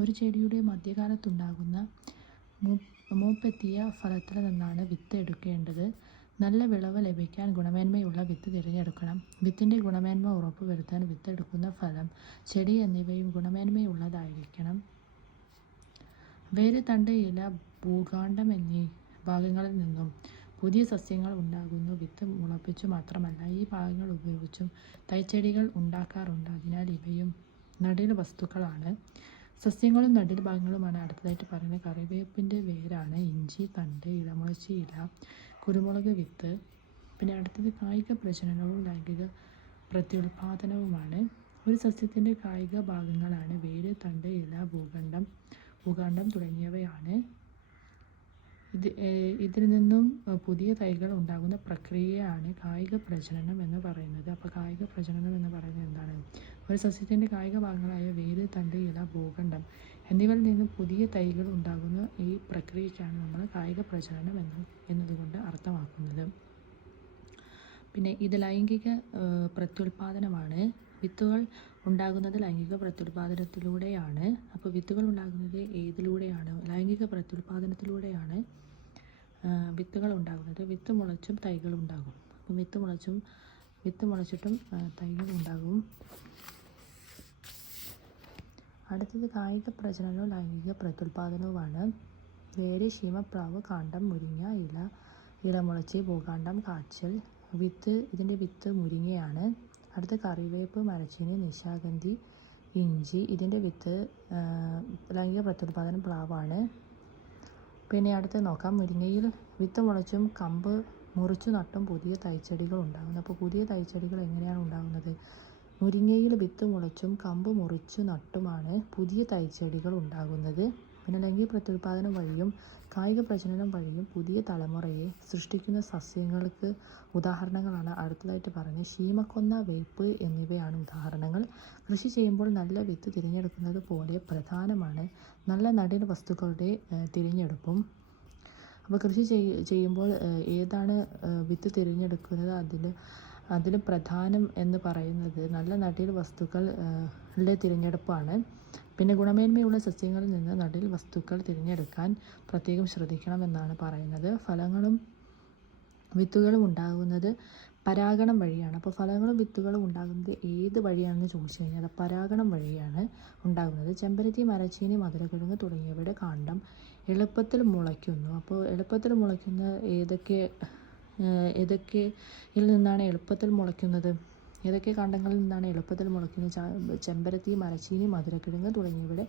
ഒരു ചെടിയുടെ മധ്യകാലത്തുണ്ടാകുന്ന മൂപ്പെത്തിയ ഫലത്തിൽ നിന്നാണ് വിത്ത് എടുക്കേണ്ടത്. നല്ല വിളവ് ലഭിക്കാൻ ഗുണമേന്മയുള്ള വിത്ത് തിരഞ്ഞെടുക്കണം. വിത്തിൻ്റെ ഗുണമേന്മ ഉറപ്പുവരുത്താൻ വിത്തെടുക്കുന്ന ഫലം, ചെടി എന്നിവയും ഗുണമേന്മയുള്ളതായിരിക്കണം. വേര്, തണ്ട്, ഇല, ഭൂകാണ്ഡം എന്നീ ഭാഗങ്ങളിൽ നിന്നും പുതിയ സസ്യങ്ങൾ ഉണ്ടാകുന്നു. വിത്ത് മുളപ്പിച്ചു മാത്രമല്ല, ഈ ഭാഗങ്ങൾ ഉപയോഗിച്ചും തൈച്ചെടികൾ ഉണ്ടാക്കാറുണ്ട്. അതിനാൽ ഇവയും നടീൽ വസ്തുക്കളാണ്. സസ്യങ്ങളും നടീൽ ഭാഗങ്ങളുമാണ് അടുത്തതായിട്ട് പറയുന്നത്. കറിവേപ്പിൻ്റെ വേരാണ്. ഇഞ്ചി തണ്ട്, ഇളമുളച്ചി ഇല, കുരുമുളക് വിത്ത്. പിന്നെ അടുത്തത് കായിക പ്രജനനവും ലൈംഗിക പ്രത്യുൽപാദനവുമാണ്. ഒരു സസ്യത്തിൻ്റെ കായിക ഭാഗങ്ങളാണ് വേര്, തണ്ട്, ഇല, ഭൂകാണ്ഡം തുടങ്ങിയവയാണ്. ഇതിൽ നിന്നും പുതിയ തൈകൾ ഉണ്ടാകുന്ന പ്രക്രിയയാണ് കായിക പ്രജനനം എന്ന് പറയുന്നത്. അപ്പോൾ കായിക പ്രജനനം എന്ന് പറയുന്നത് എന്താണ്? ഒരു സസ്യത്തിൻ്റെ കായിക ഭാഗങ്ങളായ വേര്, തണ്ട്, ഇല, ഭൂഖണ്ഡം എന്നിവയിൽ നിന്നും പുതിയ തൈകൾ ഉണ്ടാകുന്ന ഈ പ്രക്രിയയ്ക്കാണ് നമ്മൾ കായിക പ്രജനനം എന്നതുകൊണ്ട് അർത്ഥമാക്കുന്നത്. പിന്നെ ഇത് ലൈംഗിക പ്രത്യുൽപാദനമാണ്. വിത്തുകൾ ഉണ്ടാകുന്നത് ലൈംഗിക പ്രത്യുൽപാദനത്തിലൂടെയാണ്. അപ്പോൾ വിത്തുകൾ ഉണ്ടാകുന്നത് ഏതിലൂടെയാണ്? ലൈംഗിക പ്രത്യുൽപാദനത്തിലൂടെയാണ് വിത്തുകൾ ഉണ്ടാകുന്നത്. വിത്ത് മുളച്ചും തൈകൾ ഉണ്ടാകും. അപ്പം വിത്ത് മുളച്ചിട്ടും തൈകൾ ഉണ്ടാകും. അടുത്തത് കായിക പ്രജനനവും ലൈംഗിക പ്രത്യുൽപാദനവുമാണ്. വേര്, ശീമപ്ലാവ്, കാണ്ഡം, മുരിങ്ങ, ഇലമുളച്ചി, ഭൂകാണ്ഡം, കാച്ചിൽ. ഇതിൻ്റെ വിത്ത് മുരിങ്ങയാണ്. അടുത്ത കറിവേപ്പ്, മരച്ചീനി, നിശാഗന്ധി, ഇഞ്ചി. ഇതിൻ്റെ വിത്ത് ലൈംഗിക പ്രത്യുൽപാദനം പ്ലാവാണ്. പിന്നെ അടുത്ത് നോക്കാം. മുരിങ്ങയിൽ വിത്ത് മുളച്ചും കമ്പ് മുറിച്ചു നട്ടും പുതിയ തൈച്ചെടികൾ ഉണ്ടാകുന്നു. അപ്പോൾ പുതിയ തൈച്ചെടികൾ എങ്ങനെയാണ് ഉണ്ടാകുന്നത്? മുരിങ്ങയിൽ വിത്ത് മുളച്ചും കമ്പ് മുറിച്ചു നട്ടുമാണ് പുതിയ തൈച്ചെടികൾ ഉണ്ടാകുന്നത്. പിന്നെ ലൈംഗിക പ്രത്യുൽപാദനം വഴിയും കായിക പ്രജനനം വഴിയും പുതിയ തലമുറയെ സൃഷ്ടിക്കുന്ന സസ്യങ്ങൾക്ക് ഉദാഹരണങ്ങളാണ് അടുത്തതായിട്ട് പറയുന്നത്. ശീമക്കൊന്ന, വേപ്പ് എന്നിവയാണ് ഉദാഹരണങ്ങൾ. കൃഷി ചെയ്യുമ്പോൾ നല്ല വിത്ത് തിരഞ്ഞെടുക്കുന്നത് പോലെ പ്രധാനമാണ് നല്ല നടീൽ വസ്തുക്കളുടെ തിരഞ്ഞെടുപ്പും. അപ്പോൾ കൃഷി ചെയ്യുമ്പോൾ ഏതാണ് വിത്ത് തിരഞ്ഞെടുക്കുന്നത്? അതിൽ പ്രധാനം എന്ന് പറയുന്നത് നല്ല നടീൽ വസ്തുക്കളുടെ തിരഞ്ഞെടുപ്പാണ്. പിന്നെ ഗുണമേന്മയുള്ള സസ്യങ്ങളിൽ നിന്ന് നടീൽ വസ്തുക്കൾ തിരഞ്ഞെടുക്കാൻ പ്രത്യേകം ശ്രദ്ധിക്കണമെന്നാണ് പറയുന്നത്. ഫലങ്ങളും വിത്തുകളും ഉണ്ടാകുന്നത് പരാഗണം വഴിയാണ്. അപ്പോൾ ഫലങ്ങളും വിത്തുകളും ഉണ്ടാകുന്നത് ഏത് വഴിയാണെന്ന് ചോദിച്ചു കഴിഞ്ഞാൽ പരാഗണം വഴിയാണ് ഉണ്ടാകുന്നത്. ചെമ്പരത്തി, മരച്ചീനി, മധുരക്കിഴങ്ങ് തുടങ്ങിയവയുടെ കാണ്ഡം എളുപ്പത്തിൽ മുളയ്ക്കുന്നു. അപ്പോൾ എളുപ്പത്തിൽ മുളയ്ക്കുന്ന ഏതൊക്കെയിൽ നിന്നാണ് എളുപ്പത്തിൽ മുളയ്ക്കുന്നത്? ഏതൊക്കെ കാണ്ഡങ്ങളിൽ നിന്നാണ് എളുപ്പത്തിൽ മുളയ്ക്കുന്നത്? ചെമ്പരത്തി, മരച്ചീനി, മധുരക്കിഴങ്ങ് തുടങ്ങിയവയുടെ